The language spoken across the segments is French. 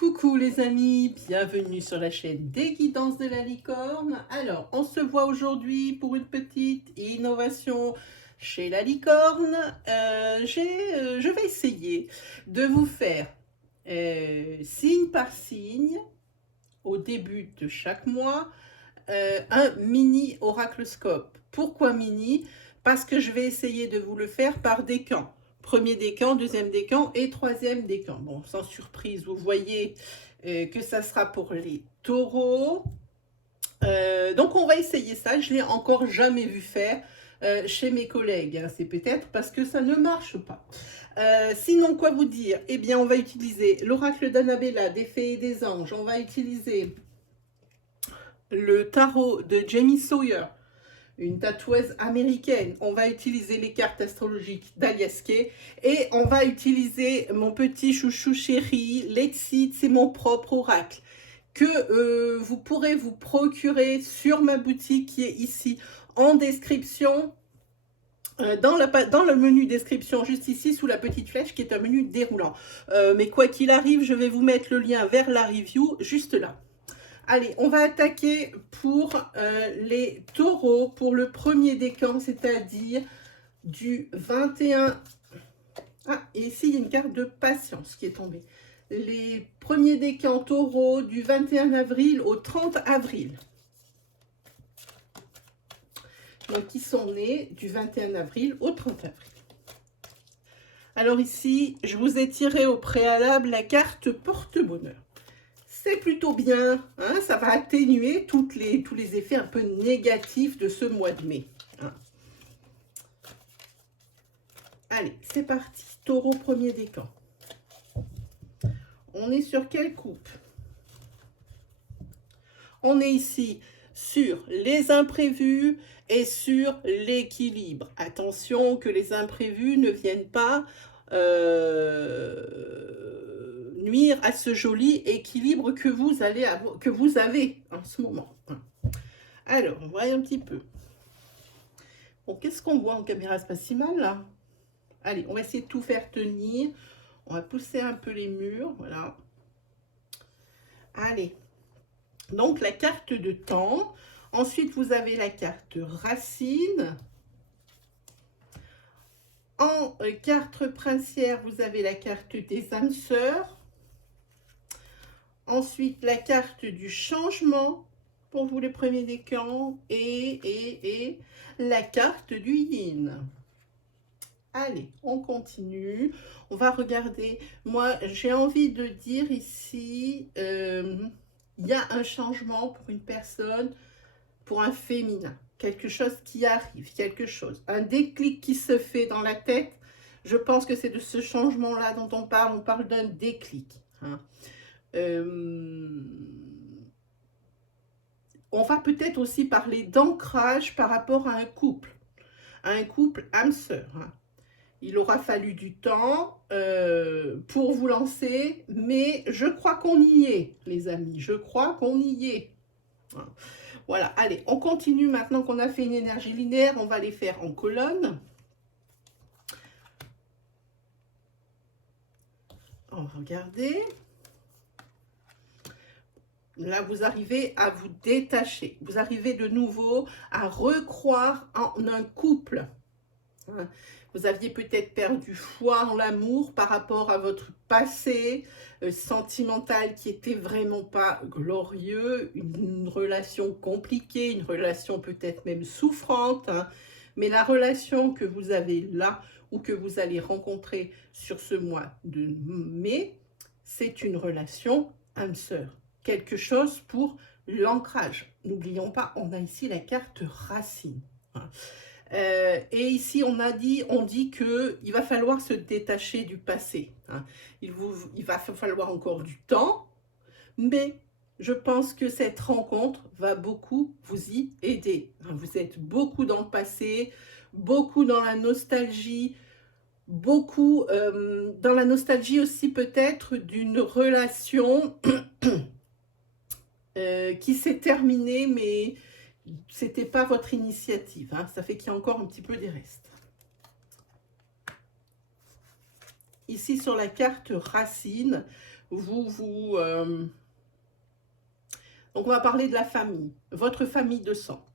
Coucou les amis, bienvenue sur la chaîne des guidances de la licorne. Alors, on se voit aujourd'hui pour une petite innovation chez la licorne. Je vais essayer de vous faire signe par signe, au début de chaque mois, un mini oraclescope. Pourquoi mini? Parce que je vais essayer de vous le faire par décan. Premier décan, deuxième décan et troisième décan. Bon, sans surprise, vous voyez que ça sera pour les taureaux. Donc on va essayer ça. Je ne l'ai encore jamais vu faire chez mes collègues. C'est peut-être parce que ça ne marche pas. Sinon, quoi vous dire? Eh bien, on va utiliser l'oracle d'Annabella, des fées et des anges. On va utiliser le tarot de Jamie Sawyer, une tatoueuse américaine. On va utiliser les cartes astrologiques d'Alias Kay et on va utiliser mon petit chouchou chéri, Let's c'est mon propre oracle que vous pourrez vous procurer sur ma boutique qui est ici en description. Dans le menu description, juste ici, sous la petite flèche, qui est un menu déroulant. Mais quoi qu'il arrive, je vais vous mettre le lien vers la review, juste là. Allez, on va attaquer pour les taureaux, pour le premier décan, c'est-à-dire du 21... Ah, et ici, il y a une carte de patience qui est tombée. Les premiers décans taureaux du 21 avril au 30 avril. Donc, qui sont nés du 21 avril au 30 avril. Alors ici, je vous ai tiré au préalable la carte porte-bonheur. C'est plutôt bien, hein, ça va atténuer tous les effets un peu négatifs de ce mois de mai. Hein. Allez, c'est parti. Taureau premier décan. On est sur quelle coupe? On est ici sur les imprévus et sur l'équilibre. Attention que les imprévus ne viennent pas nuire à ce joli équilibre que vous avez en ce moment. Alors, on voit un petit peu. Bon, qu'est-ce qu'on voit en caméra spatiale là? Allez, on va essayer de tout faire tenir. On va pousser un peu les murs, voilà. Allez. Donc, la carte de temps. Ensuite, vous avez la carte racine. En carte princière, vous avez la carte des âmes sœurs. Ensuite, la carte du changement pour vous les premiers décans. Et la carte du yin. Allez, on continue. On va regarder. Moi, j'ai envie de dire ici, il y a un changement pour une personne, pour un féminin. Quelque chose qui arrive, quelque chose. Un déclic qui se fait dans la tête. Je pense que c'est de ce changement-là dont on parle. On parle d'un déclic. Hein. On va peut-être aussi parler d'ancrage par rapport à un couple âme-sœur. Hein. Il aura fallu du temps pour vous lancer, mais je crois qu'on y est, les amis. Je crois qu'on y est. Voilà, allez, on continue maintenant qu'on a fait une énergie linéaire. On va les faire en colonne. On va regarder. Là, vous arrivez à vous détacher. Vous arrivez de nouveau à recroire en un couple. Vous aviez peut-être perdu foi en l'amour par rapport à votre passé sentimental qui était vraiment pas glorieux, une relation compliquée, une relation peut-être même souffrante. Hein. Mais la relation que vous avez là ou que vous allez rencontrer sur ce mois de mai, c'est une relation âme-sœur. Quelque chose pour l'ancrage. N'oublions pas, on a ici la carte racine. Hein. Et ici, on dit qu'il va falloir se détacher du passé. Hein. Il va falloir encore du temps, mais je pense que cette rencontre va beaucoup vous y aider. Hein. Vous êtes beaucoup dans le passé, beaucoup dans la nostalgie, beaucoup dans la nostalgie aussi peut-être d'une relation qui s'est terminée, mais c'était pas votre initiative. Hein. Ça fait qu'il y a encore un petit peu des restes. Ici, sur la carte racine, Donc, on va parler de la famille, votre famille de sang.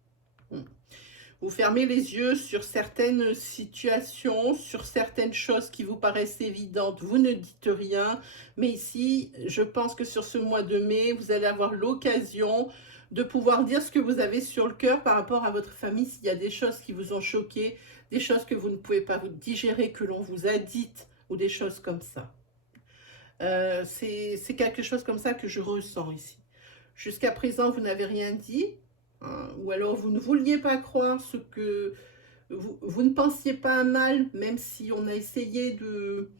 Vous fermez les yeux sur certaines situations, sur certaines choses qui vous paraissent évidentes. Vous ne dites rien, mais ici, je pense que sur ce mois de mai, vous allez avoir l'occasion de pouvoir dire ce que vous avez sur le cœur par rapport à votre famille, s'il y a des choses qui vous ont choqué, des choses que vous ne pouvez pas vous digérer, que l'on vous a dites, ou des choses comme ça. C'est quelque chose comme ça que je ressens ici. Jusqu'à présent, vous n'avez rien dit, hein, ou alors vous ne vouliez pas croire ce que... Vous ne pensiez pas à mal, même si on a essayé de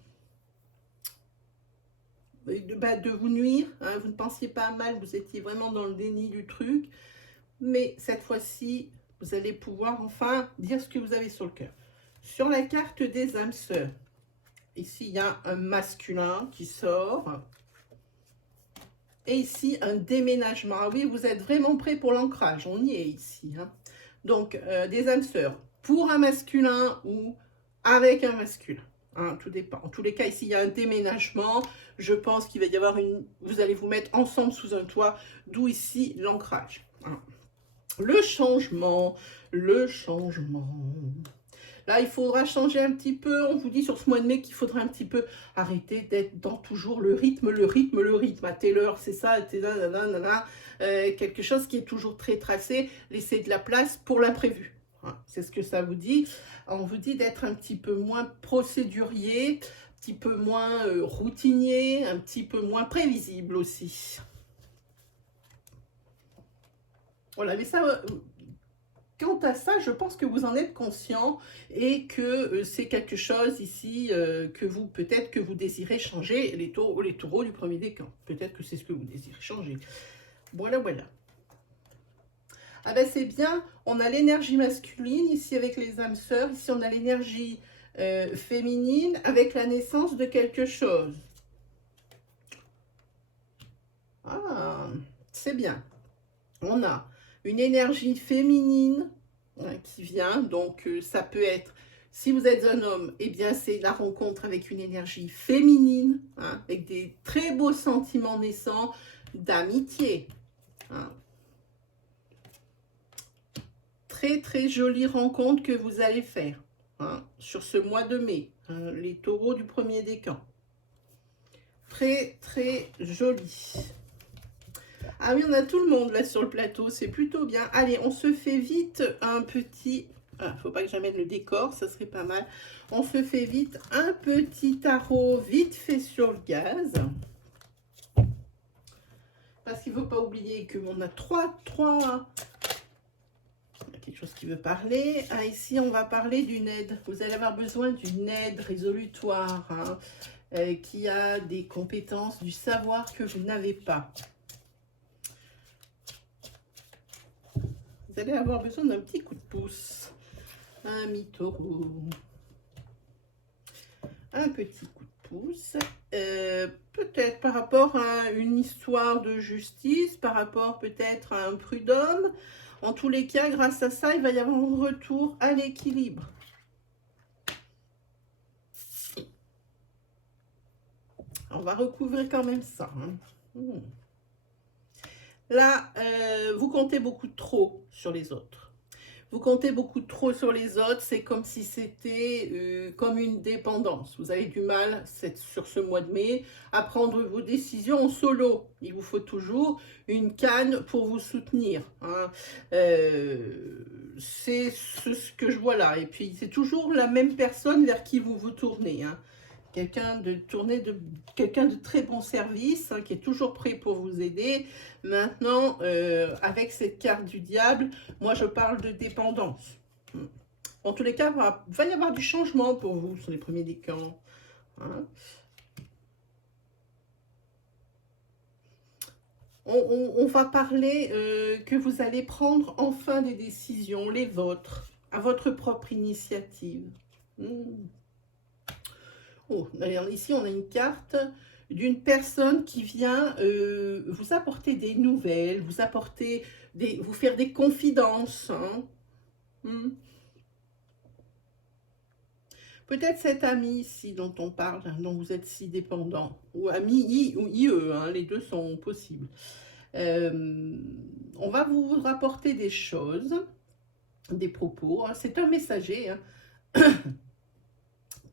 vous nuire, hein, vous ne pensiez pas à mal, vous étiez vraiment dans le déni du truc, mais cette fois-ci, vous allez pouvoir enfin dire ce que vous avez sur le cœur. Sur la carte des âmes sœurs, ici, il y a un masculin qui sort. Et ici, un déménagement. Ah oui, vous êtes vraiment prêt pour l'ancrage. On y est ici. Hein. Donc, des âmes sœurs pour un masculin ou avec un masculin. Hein, tout dépend. En tous les cas, ici, il y a un déménagement. Je pense qu'il va y avoir une... Vous allez vous mettre ensemble sous un toit, d'où ici l'ancrage. Hein. Le changement, le changement. Là, il faudra changer un petit peu. On vous dit sur ce mois de mai qu'il faudra un petit peu arrêter d'être dans toujours le rythme. À telle heure, c'est ça, quelque chose qui est toujours très tracé. Laissez de la place pour l'imprévu. Hein, c'est ce que ça vous dit. On vous dit d'être un petit peu moins procédurier, un petit peu moins routinier, un petit peu moins prévisible aussi. Voilà, mais ça... Quant à ça, je pense que vous en êtes conscient et que c'est quelque chose ici que vous, peut-être que vous désirez changer, les taureaux du premier décan. Peut-être que c'est ce que vous désirez changer. Voilà, voilà. Ah ben c'est bien, on a l'énergie masculine ici avec les âmes sœurs. Ici, on a l'énergie féminine avec la naissance de quelque chose. Ah, c'est bien. On a une énergie féminine hein, qui vient, donc ça peut être, si vous êtes un homme, eh bien c'est la rencontre avec une énergie féminine, hein, avec des très beaux sentiments naissants d'amitié. Hein. Très très jolie rencontre que vous allez faire hein, sur ce mois de mai, hein, les taureaux du premier décan. Très très joli. Ah oui, on a tout le monde là sur le plateau, c'est plutôt bien. Allez, on se fait vite un petit... Ah, faut pas que j'amène le décor, ça serait pas mal. On se fait vite un petit tarot vite fait sur le gaz. Parce qu'il ne faut pas oublier qu'on a trois... Il y a quelque chose qui veut parler. Ah, ici, on va parler d'une aide. Vous allez avoir besoin d'une aide résolutoire hein, qui a des compétences, du savoir que vous n'avez pas. Vous allez avoir besoin d'un petit coup de pouce. Un mi-taureau. Un petit coup de pouce. Peut-être par rapport à une histoire de justice, par rapport peut-être à un prud'homme. En tous les cas, grâce à ça, il va y avoir un retour à l'équilibre. On va recouvrir quand même ça. Hein. Là, vous comptez beaucoup trop sur les autres. Vous comptez beaucoup trop sur les autres, c'est comme si c'était comme une dépendance. Vous avez du mal, sur ce mois de mai, à prendre vos décisions en solo. Il vous faut toujours une canne pour vous soutenir. Hein. C'est ce que je vois là. Et puis, c'est toujours la même personne vers qui vous vous tournez. Hein. Quelqu'un de très bon service, hein, qui est toujours prêt pour vous aider. Maintenant, avec cette carte du diable, moi je parle de dépendance. En tous les cas, il va y avoir du changement pour vous sur les premiers décans. Hein. On va parler que vous allez prendre enfin des décisions, les vôtres, à votre propre initiative. Oh, d'ailleurs, ici, on a une carte d'une personne qui vient vous apporter des nouvelles, vous faire des confidences. Hein. Peut-être cet ami ici dont on parle, dont vous êtes si dépendant, ou ami I ou IE, hein, les deux sont possibles. On va vous rapporter des choses, des propos, hein, c'est un messager, hein.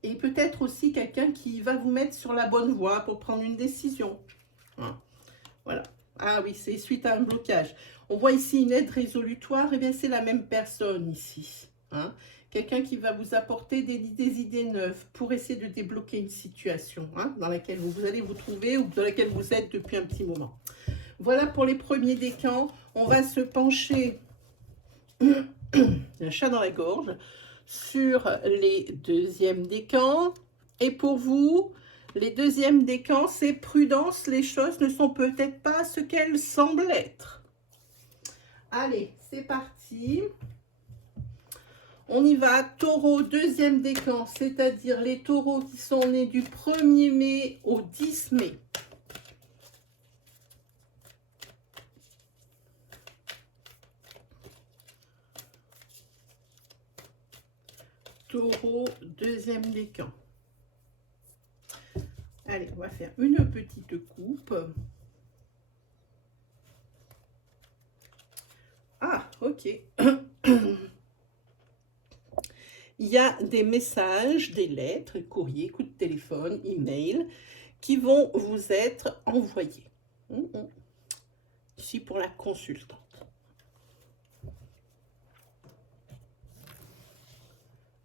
Et peut-être aussi quelqu'un qui va vous mettre sur la bonne voie pour prendre une décision. Hein. Voilà. Ah oui, c'est suite à un blocage. On voit ici une aide résolutoire, et bien c'est la même personne ici. Hein. Quelqu'un qui va vous apporter des idées neuves pour essayer de débloquer une situation, hein, dans laquelle vous allez vous trouver ou dans laquelle vous êtes depuis un petit moment. Voilà pour les premiers décans. On va se pencher, un chat dans la gorge, sur les deuxièmes décans. Et pour vous, les deuxièmes décans, c'est prudence, les choses ne sont peut-être pas ce qu'elles semblent être. Allez, c'est parti. On y va, taureau, deuxième décan, c'est-à-dire les taureaux qui sont nés du 1er mai au 10 mai. Taureau, deuxième décan. Allez, on va faire une petite coupe. Ah, ok. Il y a des messages, des lettres, courriers, coups de téléphone, email, qui vont vous être envoyés. Ici pour la consultante.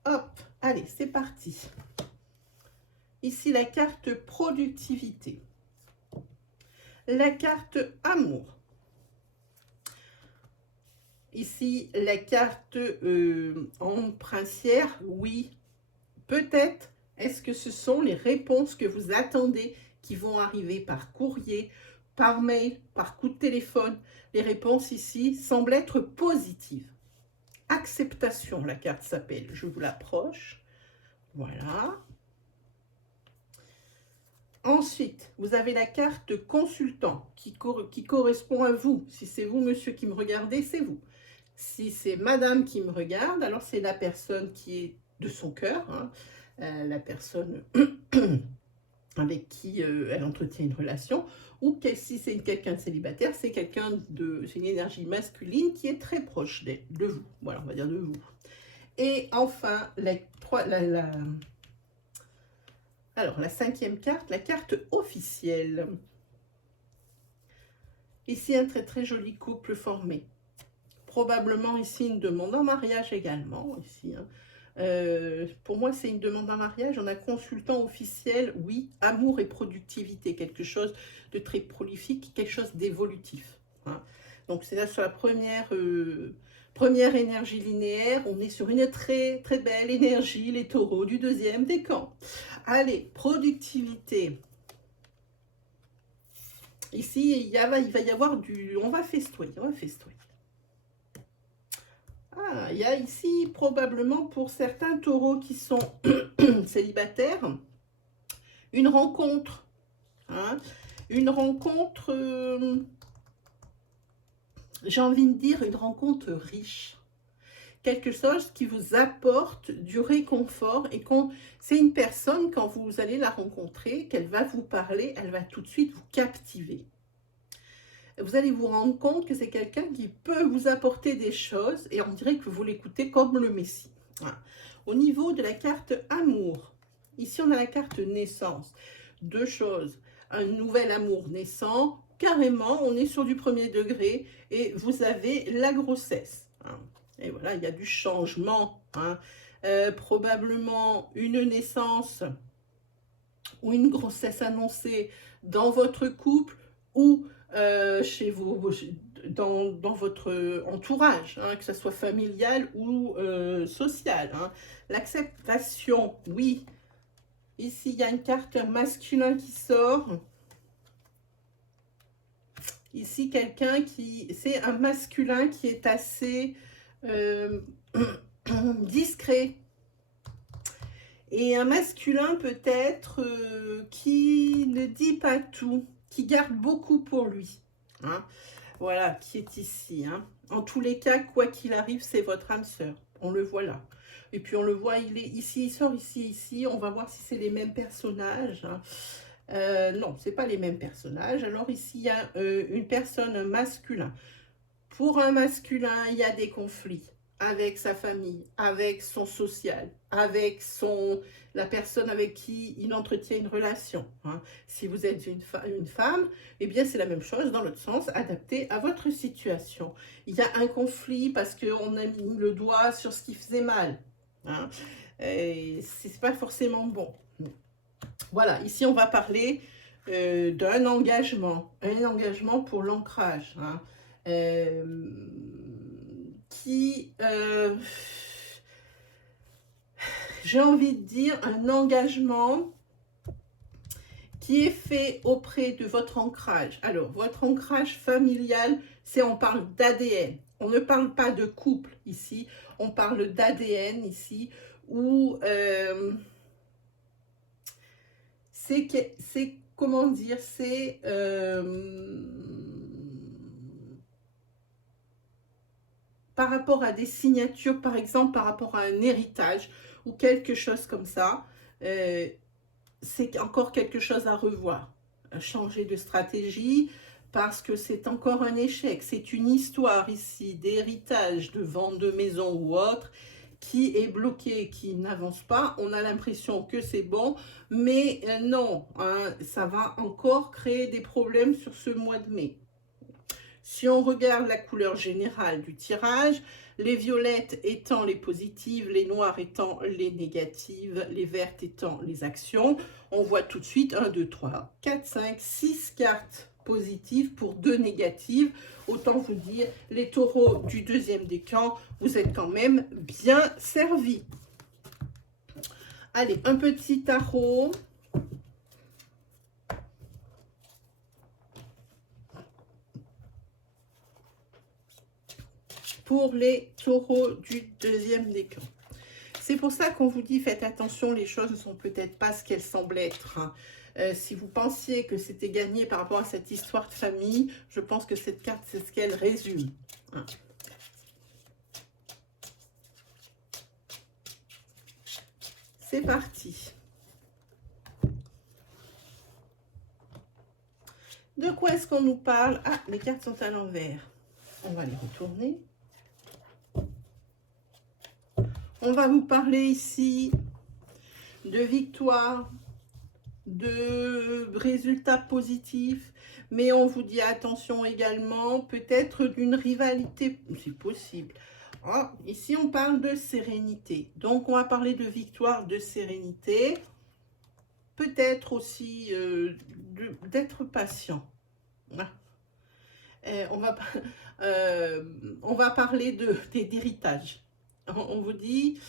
Hop, allez, c'est parti. Ici, la carte productivité. La carte amour. Ici, la carte en princière, oui. Peut-être, est-ce que ce sont les réponses que vous attendez qui vont arriver par courrier, par mail, par coup de téléphone? Les réponses ici semblent être positives. Acceptation, la carte s'appelle. Je vous l'approche. Voilà. Ensuite, vous avez la carte consultant qui correspond à vous. Si c'est vous, monsieur, qui me regardez, c'est vous. Si c'est madame qui me regarde, alors c'est la personne qui est de son cœur, hein, la personne avec qui elle entretient une relation, ou si c'est quelqu'un de célibataire, c'est une énergie masculine qui est très proche de vous. Voilà, on va dire de vous. Et enfin, alors, la cinquième carte, la carte officielle. Ici, un très très joli couple formé. Probablement ici une demande en mariage également. Ici, hein. Pour moi, c'est une demande en mariage. On a consultant officiel, oui, amour et productivité. Quelque chose de très prolifique, quelque chose d'évolutif. Hein. Donc, c'est là sur la première énergie linéaire. On est sur une très très belle énergie, les taureaux du deuxième décan. Allez, productivité. Ici, il va y avoir on va festoyer, Ah, il y a ici probablement pour certains taureaux qui sont célibataires, une rencontre. Hein, une rencontre, j'ai envie de dire une rencontre riche. Quelque chose qui vous apporte du réconfort et c'est une personne, quand vous allez la rencontrer, qu'elle va vous parler, elle va tout de suite vous captiver. Vous allez vous rendre compte que c'est quelqu'un qui peut vous apporter des choses et on dirait que vous l'écoutez comme le Messie. Voilà. Au niveau de la carte amour, ici on a la carte naissance. Deux choses, un nouvel amour naissant, carrément on est sur du premier degré et vous avez la grossesse. Hein. Et voilà, il y a du changement. Hein. Probablement une naissance ou une grossesse annoncée dans votre couple ou chez vous, dans votre entourage, hein, que ce soit familial ou social. Hein. L'acceptation, oui. Ici, il y a une carte masculin qui sort. Ici, c'est un masculin qui est assez discret. Et un masculin peut-être qui ne dit pas tout, qui garde beaucoup pour lui. Hein. Voilà, qui est ici. Hein. En tous les cas, quoi qu'il arrive, c'est votre âme sœur. On le voit là. Et puis on le voit, il est ici, il sort ici, ici. On va voir si c'est les mêmes personnages, hein. Non, c'est pas les mêmes personnages. Alors ici, il y a une personne masculin. Pour un masculin, il y a des conflits avec sa famille, avec son social, avec la personne avec qui il entretient une relation, hein. Si vous êtes une femme, eh bien c'est la même chose dans l'autre sens, adapté à votre situation. Il y a un conflit parce qu'on a mis le doigt sur ce qui faisait mal, hein. C'est pas forcément bon. Voilà, ici on va parler d'un engagement, un engagement pour l'ancrage, hein, qui, j'ai envie de dire, un engagement qui est fait auprès de votre ancrage. Alors, votre ancrage familial, on parle d'ADN. On ne parle pas de couple ici, on parle d'ADN ici, où c'est comment dire, c'est par rapport à des signatures, par exemple, par rapport à un héritage ou quelque chose comme ça, c'est encore quelque chose à revoir, à changer de stratégie, parce que c'est encore un échec. C'est une histoire ici d'héritage, de vente de maison ou autre, qui est bloqué, qui n'avance pas. On a l'impression que c'est bon, mais non, hein, ça va encore créer des problèmes sur ce mois de mai. Si on regarde la couleur générale du tirage, les violettes étant les positives, les noires étant les négatives, les vertes étant les actions, on voit tout de suite 1, 2, 3, 4, 5, 6 cartes positives pour 2 négatives. Autant vous dire, les taureaux du deuxième décan, vous êtes quand même bien servis. Allez, un petit tarot. Pour les taureaux du deuxième décan. C'est pour ça qu'on vous dit, faites attention, les choses ne sont peut-être pas ce qu'elles semblent être, hein. Si vous pensiez que c'était gagné par rapport à cette histoire de famille, je pense que cette carte, c'est ce qu'elle résume, hein. C'est parti. De quoi est-ce qu'on nous parle? Ah, les cartes sont à l'envers. On va les retourner. On va vous parler ici de victoire, de résultats positifs, mais on vous dit attention également, peut-être d'une rivalité, c'est possible. Oh, ici, on parle de sérénité. Donc, on va parler de victoire, de sérénité. Peut-être aussi d'être patient. Ah. On va parler d'héritage. On vous dit,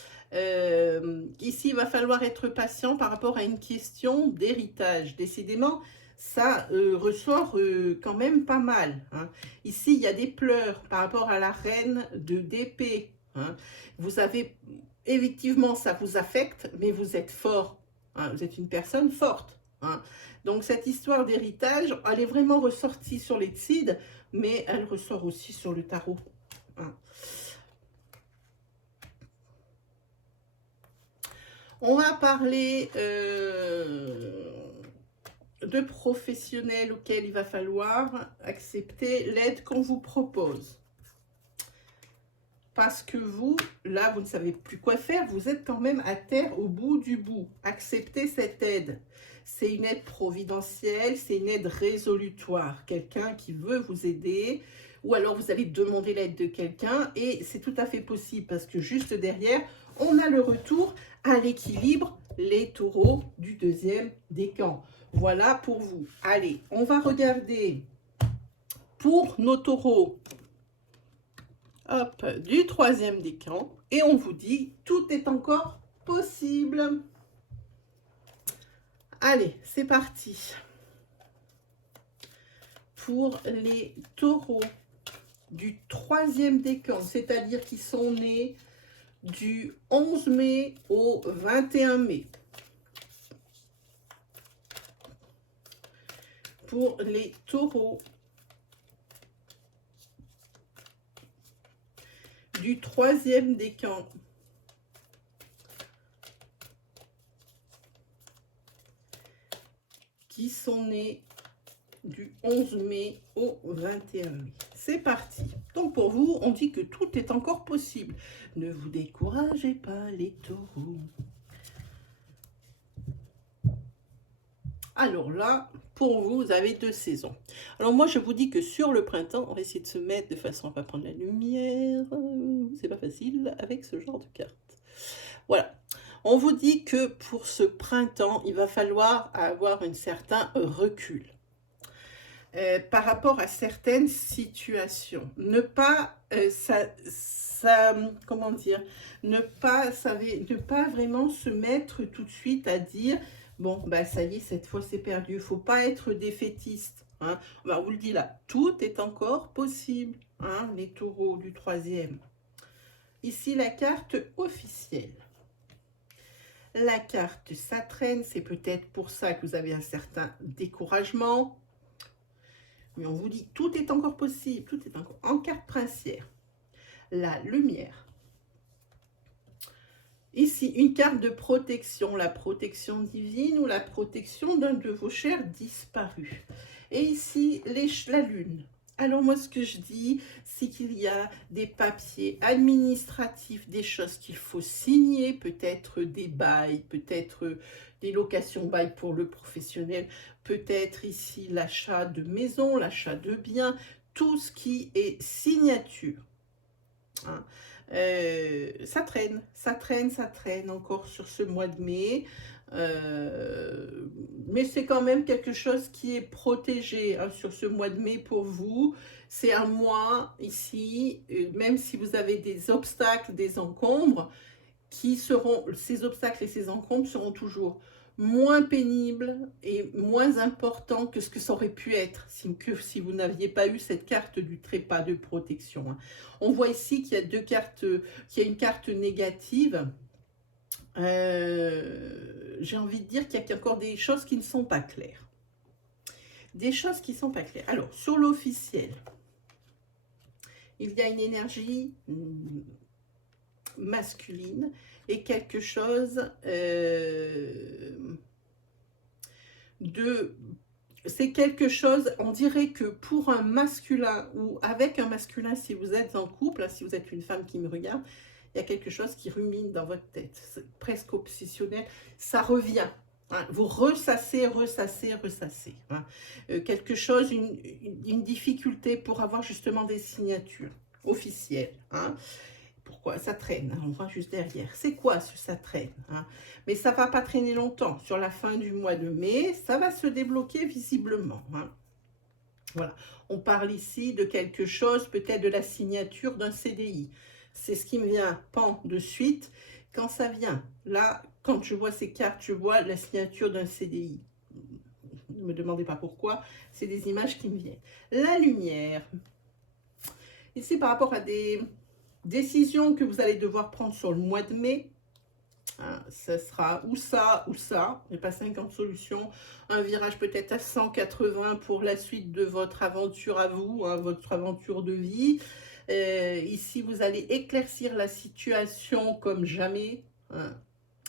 ici, il va falloir être patient par rapport à une question d'héritage. Décidément, ça ressort quand même pas mal, hein. Ici, il y a des pleurs par rapport à la reine d'épée, hein. Vous avez, effectivement, ça vous affecte, mais vous êtes fort, hein. Vous êtes une personne forte, hein. Donc, cette histoire d'héritage, elle est vraiment ressortie sur les Tsides, mais elle ressort aussi sur le tarot, hein. On va parler de professionnels auxquels il va falloir accepter l'aide qu'on vous propose. Parce que vous, là, vous ne savez plus quoi faire. Vous êtes quand même à terre au bout du bout. Acceptez cette aide. C'est une aide providentielle, c'est une aide résolutoire. Quelqu'un qui veut vous aider, ou alors vous allez demander l'aide de quelqu'un, et c'est tout à fait possible parce que juste derrière, on a le retour à l'équilibre, les taureaux du deuxième décan. Voilà pour vous. Allez, on va regarder pour nos taureaux, hop, du troisième décan, et on vous dit, tout est encore possible. Allez, c'est parti. Pour les taureaux du troisième décan, c'est-à-dire qui sont nés du 11 mai au 21 mai. Pour les taureaux du troisième décan. Qui sont nés du 11 mai au 21 mai. C'est parti. Donc pour vous, on dit que tout est encore possible. Ne vous découragez pas les taureaux. Alors là, pour vous, vous avez 2 saisons. Alors moi, je vous dis que sur le printemps, on va essayer de se mettre de façon à ne pas prendre la lumière. C'est pas facile avec ce genre de carte. Voilà. On vous dit que pour ce printemps, il va falloir avoir un certain recul. Par rapport à certaines situations. Ne pas, comment dire, ne pas vraiment se mettre tout de suite à dire, bon, bah ça y est, cette fois c'est perdu. Il ne faut pas être défaitiste. Hein. Bah, on vous le dit là, tout est encore possible, hein, les taureaux du troisième. Ici, la carte officielle. La carte, ça traîne, c'est peut-être pour ça que vous avez un certain découragement. Mais on vous dit, tout est encore possible, tout est encore en carte princière. La lumière. Ici, une carte de protection, la protection divine ou la protection d'un de vos chers disparus. Et ici, la lune. Alors moi, ce que je dis, c'est qu'il y a des papiers administratifs, des choses qu'il faut signer, peut-être des bails, peut-être des locations bail pour le professionnel, peut-être ici l'achat de maison, l'achat de biens, tout ce qui est signature. Hein. Ça traîne encore sur ce mois de mai. Mais c'est quand même quelque chose qui est protégé hein, sur ce mois de mai pour vous. C'est un mois ici, même si vous avez des obstacles, des encombres, ces obstacles et ces encombres seront toujours moins pénibles et moins importants que ce que ça aurait pu être si vous n'aviez pas eu cette carte du trépas de protection. Hein. On voit ici qu'il y a qu'il y a une carte négative. J'ai envie de dire qu'il y a encore des choses qui ne sont pas claires. Des choses qui ne sont pas claires. Alors, sur l'officiel, il y a une énergie masculine et quelque chose c'est quelque chose, on dirait que pour un masculin ou avec un masculin, si vous êtes en couple, si vous êtes une femme qui me regarde, il y a quelque chose qui rumine dans votre tête, c'est presque obsessionnel, ça revient. Hein, vous ressassez. Hein. Quelque chose, une difficulté pour avoir justement des signatures officielles. Hein. Pourquoi ça traîne? On voit juste derrière. C'est quoi ce ça traîne? Hein? Mais ça ne va pas traîner longtemps. Sur la fin du mois de mai, ça va se débloquer visiblement. Hein? Voilà. On parle ici de quelque chose, peut-être de la signature d'un CDI. C'est ce qui me vient pan de suite. Quand ça vient, là, quand je vois ces cartes, je vois la signature d'un CDI. Ne me demandez pas pourquoi, c'est des images qui me viennent. La lumière. Ici, par rapport à des décision que vous allez devoir prendre sur le mois de mai, hein, ça sera ou ça, il n'y a pas 50 solutions, un virage peut-être à 180 pour la suite de votre aventure à vous, hein, votre aventure de vie. Ici, vous allez éclaircir la situation comme jamais, hein,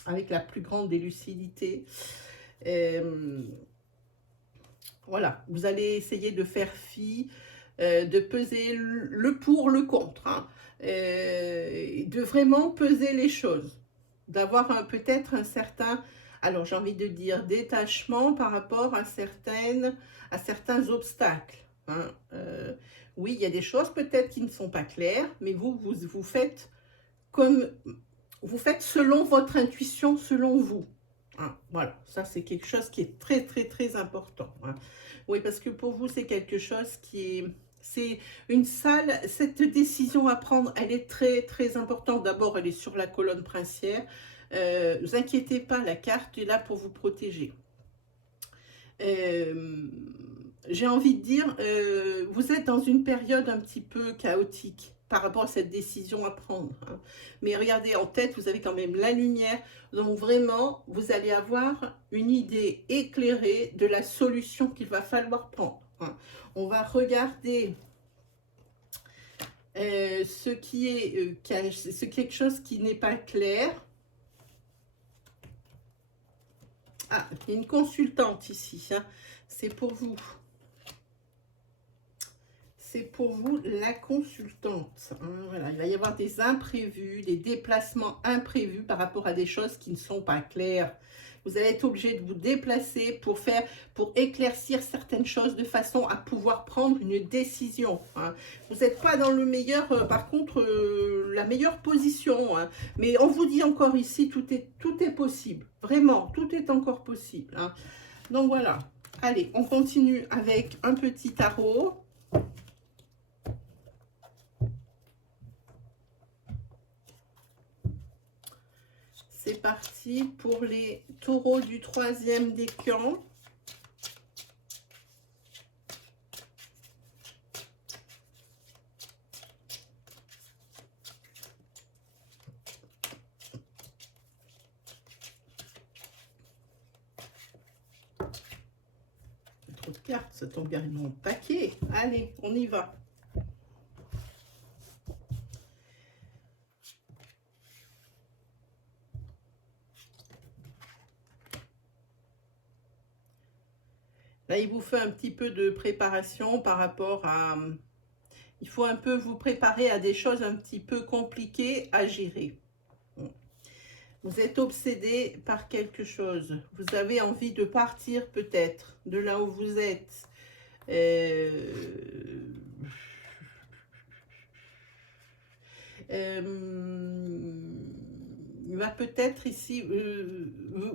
avec la plus grande des lucidités. Voilà, vous allez essayer de faire fi, de peser le pour, le contre, hein. De vraiment peser les choses, d'avoir peut-être un certain, alors j'ai envie de dire, détachement par rapport à certains obstacles. Hein. Oui, il y a des choses peut-être qui ne sont pas claires, mais vous faites selon votre intuition, selon vous. Hein, voilà, ça c'est quelque chose qui est très très très important. Hein. Oui, parce que pour vous c'est quelque chose qui est... cette décision à prendre, elle est très très importante. D'abord, elle est sur la colonne princière. Ne vous inquiétez pas, la carte est là pour vous protéger. J'ai envie de dire, vous êtes dans une période un petit peu chaotique par rapport à cette décision à prendre. Hein. Mais regardez, en tête, vous avez quand même la lumière. Donc vraiment, vous allez avoir une idée éclairée de la solution qu'il va falloir prendre. Hein. On va regarder ce qui est c'est quelque chose qui n'est pas clair. Ah, il y a une consultante ici, hein. C'est pour vous. C'est pour vous la consultante. Hein, voilà, il va y avoir des imprévus, des déplacements imprévus par rapport à des choses qui ne sont pas claires. Vous allez être obligé de vous déplacer pour éclaircir certaines choses de façon à pouvoir prendre une décision. Hein. Vous n'êtes pas dans le meilleur, par contre, la meilleure position. Hein. Mais on vous dit encore ici, tout est possible. Vraiment, tout est encore possible. Hein. Donc voilà. Allez, on continue avec un petit tarot. C'est parti pour les taureaux du 3e décan. Trop de cartes, ça tombe bien dans le paquet. Allez, on y va. Là, il vous fait un petit peu de préparation par rapport à... Il faut un peu vous préparer à des choses un petit peu compliquées à gérer. Vous êtes obsédé par quelque chose. Vous avez envie de partir peut-être de là où vous êtes. Il va peut-être ici,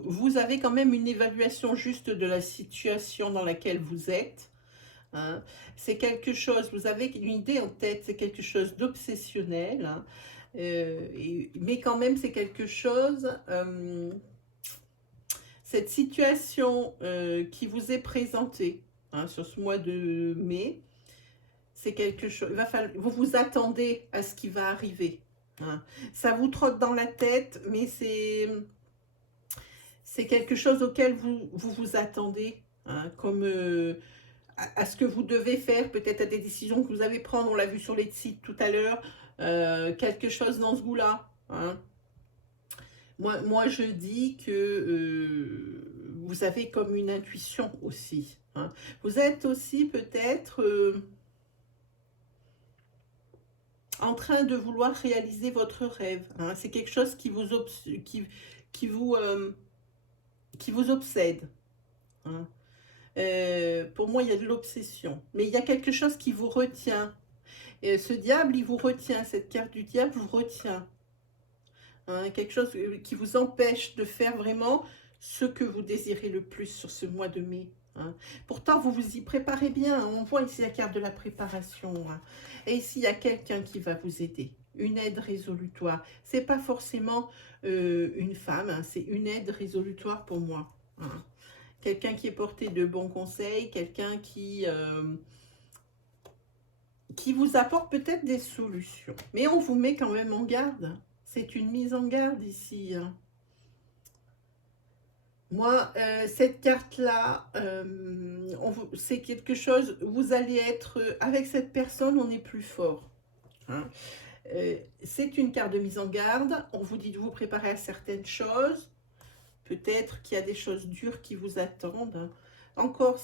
vous avez quand même une évaluation juste de la situation dans laquelle vous êtes. Hein. C'est quelque chose, vous avez une idée en tête, c'est quelque chose d'obsessionnel. Hein. Mais quand même, c'est quelque chose, cette situation qui vous est présentée hein, sur ce mois de mai, c'est quelque chose, il va falloir, vous vous attendez à ce qui va arriver. Hein. Ça vous trotte dans la tête, mais c'est quelque chose auquel vous attendez, hein, comme à ce que vous devez faire, peut-être à des décisions que vous avez prendre, on l'a vu sur les sites tout à l'heure, quelque chose dans ce goût-là. Hein. Moi, je dis que vous avez comme une intuition aussi. Hein. Vous êtes aussi peut-être... en train de vouloir réaliser votre rêve. Hein. C'est quelque chose qui vous obsède. Hein. Pour moi, il y a de l'obsession. Mais il y a quelque chose qui vous retient. Et ce diable, il vous retient. Cette carte du diable vous retient. Hein. Quelque chose qui vous empêche de faire vraiment ce que vous désirez le plus sur ce mois de mai. Hein. Pourtant, vous vous y préparez bien. On voit ici la carte de la préparation. Hein. Et ici, il y a quelqu'un qui va vous aider. Une aide résolutoire. Ce n'est pas forcément une femme. Hein. C'est une aide résolutoire pour moi. Hein. Quelqu'un qui est porté de bons conseils. Quelqu'un qui vous apporte peut-être des solutions. Mais on vous met quand même en garde. C'est une mise en garde ici. Hein. Moi, cette carte-là, c'est quelque chose, vous allez être, avec cette personne, on est plus fort. Hein. C'est une carte de mise en garde, on vous dit de vous préparer à certaines choses, peut-être qu'il y a des choses dures qui vous attendent. Encore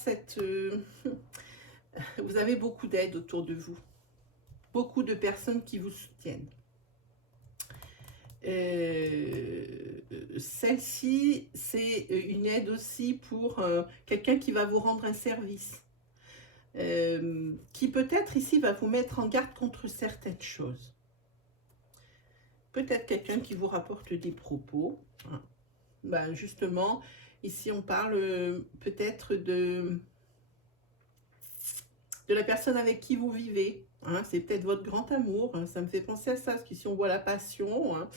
vous avez beaucoup d'aide autour de vous, beaucoup de personnes qui vous soutiennent. Celle-ci, c'est une aide aussi pour quelqu'un qui va vous rendre un service, qui peut-être ici va vous mettre en garde contre certaines choses. Peut-être quelqu'un qui vous rapporte des propos. Hein. Ben justement, ici on parle peut-être de la personne avec qui vous vivez. Hein. C'est peut-être votre grand amour. Hein. Ça me fait penser à ça, parce qu'ici on voit la passion. Hein.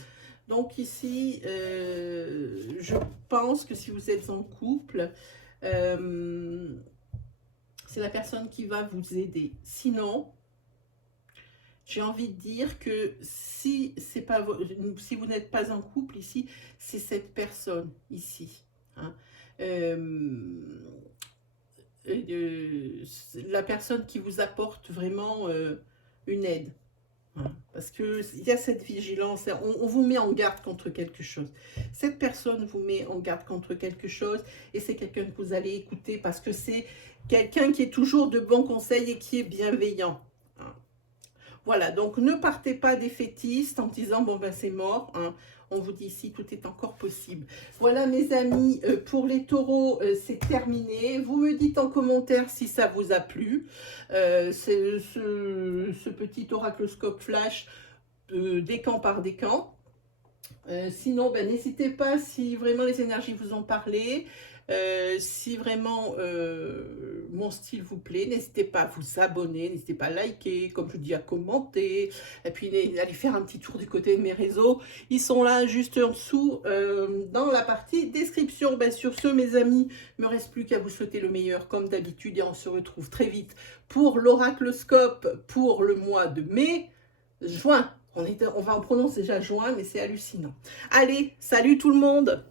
Donc ici, je pense que si vous êtes en couple, c'est la personne qui va vous aider. Sinon, j'ai envie de dire que si vous n'êtes pas en couple ici, c'est cette personne ici. Hein. La personne qui vous apporte vraiment une aide. hein, parce qu'il y a cette vigilance, on vous met en garde contre quelque chose. Cette personne vous met en garde contre quelque chose et c'est quelqu'un que vous allez écouter parce que c'est quelqu'un qui est toujours de bons conseils et qui est bienveillant. Hein. Voilà, donc ne partez pas défaitiste en disant bon ben c'est mort. Hein. On vous dit ici tout est encore possible. Voilà mes amis, pour les taureaux c'est terminé. Vous me dites en commentaire si ça vous a plu. C'est ce petit oracloscope flash décan par décan. Sinon, ben, n'hésitez pas si vraiment les énergies vous ont parlé. Si vraiment mon style vous plaît, n'hésitez pas à vous abonner, n'hésitez pas à liker, comme je vous dis, à commenter, et puis allez faire un petit tour du côté de mes réseaux. Ils sont là juste en dessous dans la partie description. Ben, sur ce, mes amis, il ne me reste plus qu'à vous souhaiter le meilleur comme d'habitude et on se retrouve très vite pour l'oracloscope pour le mois de mai, juin. On va en prononcer déjà juin, mais c'est hallucinant. Allez, salut tout le monde!